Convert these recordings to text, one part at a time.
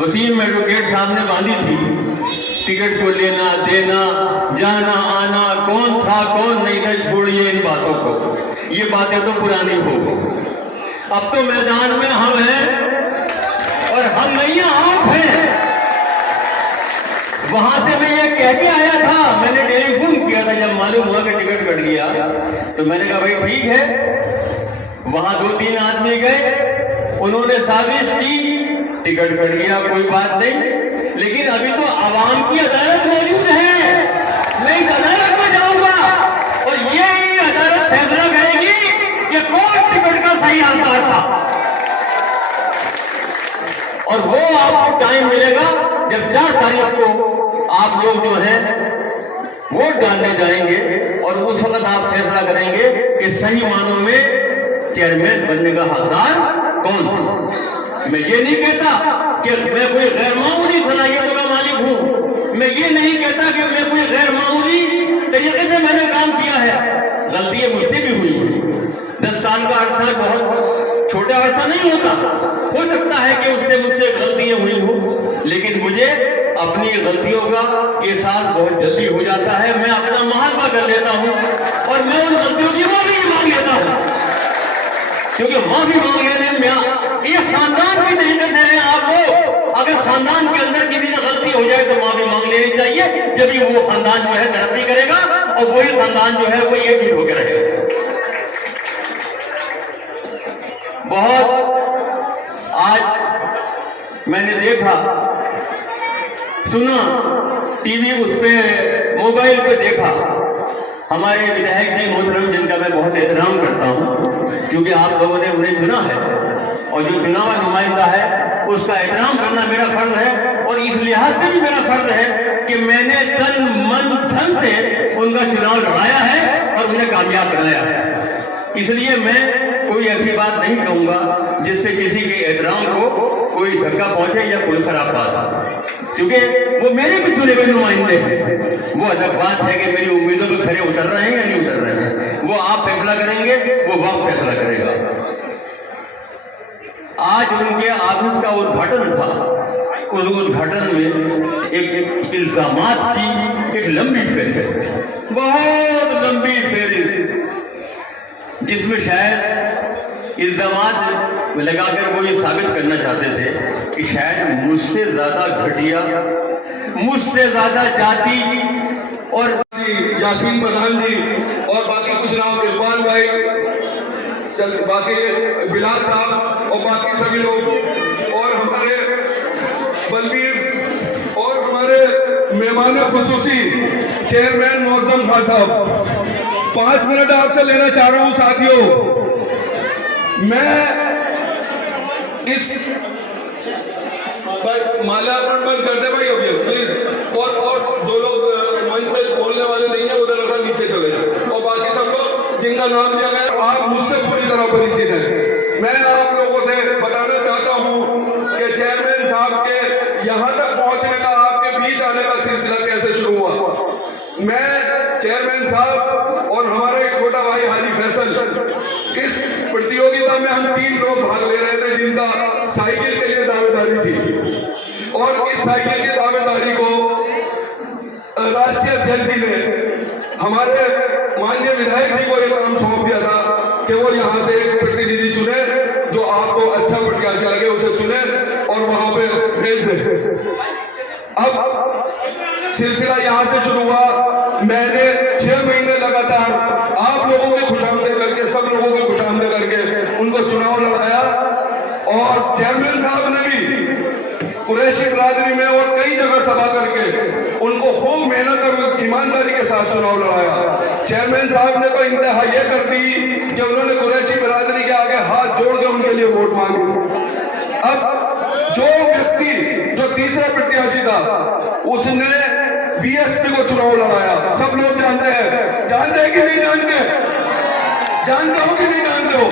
Wasim advocate साहब ने बांधी थी। टिकट को लेना देना, जाना आना, कौन था कौन नहीं था, छोड़िए इन बातों को, ये बातें तो पुरानी हो गई। अब तो मैदान में हम हैं और हम नहीं आप हैं। वहां से मैं ये कह के आया था, मैंने टेलीफोन किया था जब मालूम हुआ कि टिकट कट गया, तो मैंने कहा भाई ठीक है। वहां 2-3 आदमी गए, उन्होंने साजिश की, टिकट कट गया, कोई बात नहीं। लेकिन अभी तो आवाम की अदालत मौजूद है, मैं इस अदालत में जाऊंगा और ये अदालत फैसला करेगी कि कौन टिकट का सही हकदार था। और वो आपको टाइम मिलेगा जब 4 तारीख को आप लोग जो हैं वोट डालने जाएंगे और उस वक्त आप फैसला करेंगे कि सही मानों में चेयरमैन बनने का हकदार कौन था। मैं ये नहीं कहता कि मैं कोई गैर मामूली सलाहियतों का मालिक हूं, मैं ये नहीं कहता कि मैं कोई गैर मामूली तरीके से मैंने काम किया है। गलतियां मुझसे भी हुई हैं। 10 साल का अरसा बहुत छोटा अरसा नहीं होता, हो सकता है कि उससे मुझसे गलतियां हुई हो, लेकिन मुझे अपनी गलतियों का एहसास बहुत जल्दी हो जाता है। मैं अपना मुआवजा कर लेता हूं और मैं उन गलतियों की माफी मांग लेता हूं, क्योंकि माफी मांग लेने में ये खानदान की तरीके से है। आप लोग अगर खानदान के अंदर किसी से गलती हो जाए तो माफी मांग लेनी चाहिए, जब वो खानदान जो है तरक्की करेगा और वही खानदान जो है वो एकजुट होकर रहेगा। बहुत आज मैंने देखा सुना टीवी, उस पे मोबाइल पे देखा, हमारे विधायक जी मोहतरम, जिनका मैं बहुत एहतराम करता हूं, क्योंकि आप लोगों ने उन्हें चुना है और जो चुना हुआ नुमाइंदा है उसका एहतराम करना मेरा फर्ज है। और इस लिहाज से भी मेरा फर्ज है कि मैंने तन मन धन से उनका चुनाव लड़ाया है और उन्हें कामयाब बनाया है। इसलिए मैं कोई ऐसी बात नहीं कहूंगा जिससे किसी के एहतराम को कोई धक्का पहुंचे या कोई खराब बात हो, क्योंकि वो मेरे भी चुने हुए नुमाइंदे हैं। वो अलग बात है कि मेरी उम्मीदों पर खरे उतर रहे हैं या नहीं उतर रहे हैं, वो आप फैसला करेंगे, वो वक्त फैसला करेगा। आज उनके ऑफिस का उद्घाटन था, उस उद्घाटन में एक इल्जामात की एक लंबी फहरिस्त, बहुत लंबी फहरिस्त, जिसमें शायद इल्जामात लगाकर वो ये साबित करना चाहते थे कि शायद मुझसे ज्यादा घटिया, मुझसे ज्यादा जाति और यासीन प्रधान जी और बाकी कुछ नाम, इकबाल भाई, बाकी बिलाल साहब और बाकी सभी लोग, और हमारे बलबीर और हमारे मेहमान खुसूसी चेयरमैन मौजम खान साहब, 5 मिनट आपसे लेना चाह रहा हूं साथियों। मैं इस माल्यार्पण बंद कर दे भाई अभी प्लीज, और 2 लोग मंच पे बोलने वाले नहीं है, उधर अगर नीचे चले जाए, और बाकी सब लोग जिनका नाम दिया गया आप मुझसे पूरी तरह परिचित हैं। मैं आप लोगों से बताना चाहता हूं कि चेयरमैन साहब के यहां तक पहुंचने का, आपके बीच आने का सिलसिला कैसे शुरू हुआ। मैं चेयरमैन साहब और हमारा एक छोटा भाई हाजी फैसल, इस प्रतियोगिता में हम 3 लोग भाग ले रहे थे जिनका साइकिल के लिए दावेदारी थी, और इस साइकिल की दावेदारी को राष्ट्रीय अध्यक्ष जी ने हमारे माननीय विधायक जी को यह काम सौंप दिया था कि वो यहाँ से एक प्रतिनिधि चुने, जो आपको अच्छा प्रत्याशी लगे उसे चुने और वहां पे भेज दे। अब सिलसिला यहाँ से शुरू हुआ। मैंने 6 महीने लगातार आप लोगों की खुशामदीद करके, सब लोगों की खुशामदीद करके उनको चुनाव लड़ाया, और चेयरमैन साहब ने भी कुरैशी बिरादरी में और कई जगह सभा करके उनको खूब मेहनत और उस ईमानदारी के साथ चुनाव लड़ाया। चेयरमैन साहब ने तो इंतहा यह कर दी कि उन्होंने कुरैशी बिरादरी के आगे हाथ जोड़ के उनके लिए वोट मांगे। अब जो व्यक्ति जो तीसरा प्रत्याशी था उसने बीएसपी को चुनाव लड़ाया, सब लोग जानते हैं, जानते हैं कि नहीं जानते, जानते हो कि नहीं जानते हो,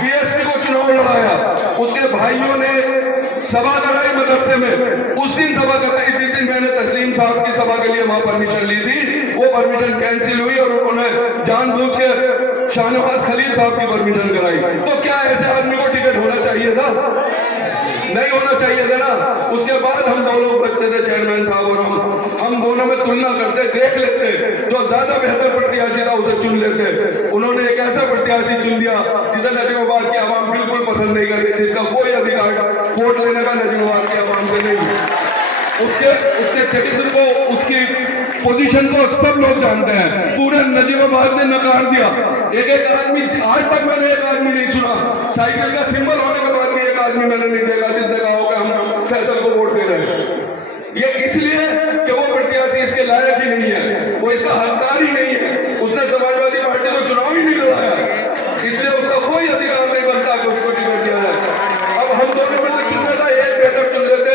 बीएसपी को चुनाव लड़ाया। उसके भाइयों ने सभा कराई मदरसे में, उस दिन सभा कराई जिस दिन मैंने तस्लीम साहब की सभा के लिए वहां परमिशन ली थी, वो परमिशन कैंसिल हुई और उन्होंने जानबूझ के शाहनवाज खलील साहब की परमिशन कराई। तो क्या ऐसे आदमी को टिकट होना चाहिए था? नहीं होना चाहिए था ना। उसके बाद हम दो लोग बचते थे, चेयरमैन साहब और हम दोनों में तुलना करते, देख लेते जो ज्यादा बेहतर प्रत्याशी था उसे चुन लेते। उन्होंने एक ऐसा प्रत्याशी चुन दिया जिसे नजीबाबाद की आवाम बिल्कुल पसंद नहीं करती, जिसका कोई अधिकार वोट लेने का नजीबाबाद की आवाम से नहीं। उसके चरित्र को, उसकी पोजीशन को सब लोग जानते हैं। पूरे नजीबाबाद ने नकार दिया। एक आदमी, आज तक मैंने एक आदमी नहीं सुना, साइकिल का सिंबल होने के बाद भी एक आदमी मैंने नहीं देखा जिसने कहा होगा हम फैसल को वोट दे रहे हैं। ये इसलिए कि वो प्रत्याशी इसके लायक ही नहीं है, वो इसका हकदार ही नहीं है, उसने समाजवादी पार्टी को चुनाव ही नहीं लड़ाया, इसलिए उसका कोई अधिकार नहीं बनता कि उसको टिकट दिया जाए। अब हम दोनों में से चुनने था, एक बेहतर चुन लेते,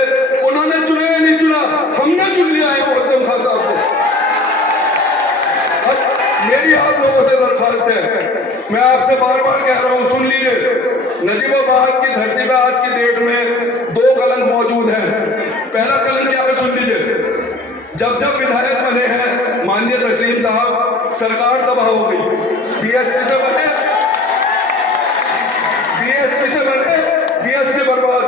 उन्होंने चुना या नहीं चुना, हमने चुन लिया है मोहम्मद खान साहब को। अब मेरी आप लोगों से दरख्वास्त है, मैं आपसे बार बार कह रहा हूं, सुन लीजिए। नजीबाबाद की धरती में आज की डेट में दो कलंक मौजूद हैं। पहला कलंक क्या है, सुन लीजिए। जब विधायक बने हैं माननीय तस्लीम साहब, सरकार तबाह हो गई। बीएसपी से बने, बीएसपी बर्बाद,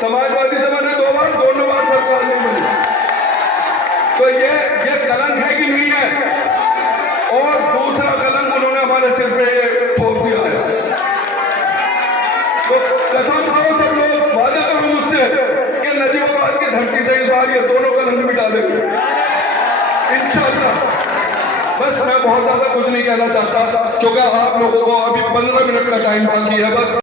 समाजवादी से बने दो बार, दोनों बार सरकार नहीं बनी। तो ये कलंक है कि नहीं है? और दूसरा कलंक उन्होंने हमारे सिर पे ठोक दिया है। तो कसम खाओ सब लोग, वादा करो मुझसे कि नजीबाबाद की धरती से इस बार ये दोनों कलंक मिटा देंगे इंशाअल्लाह। बस मैं बहुत ज्यादा कुछ नहीं कहना चाहता, क्योंकि आप लोगों को अभी 15 मिनट का टाइम बाकी है बस।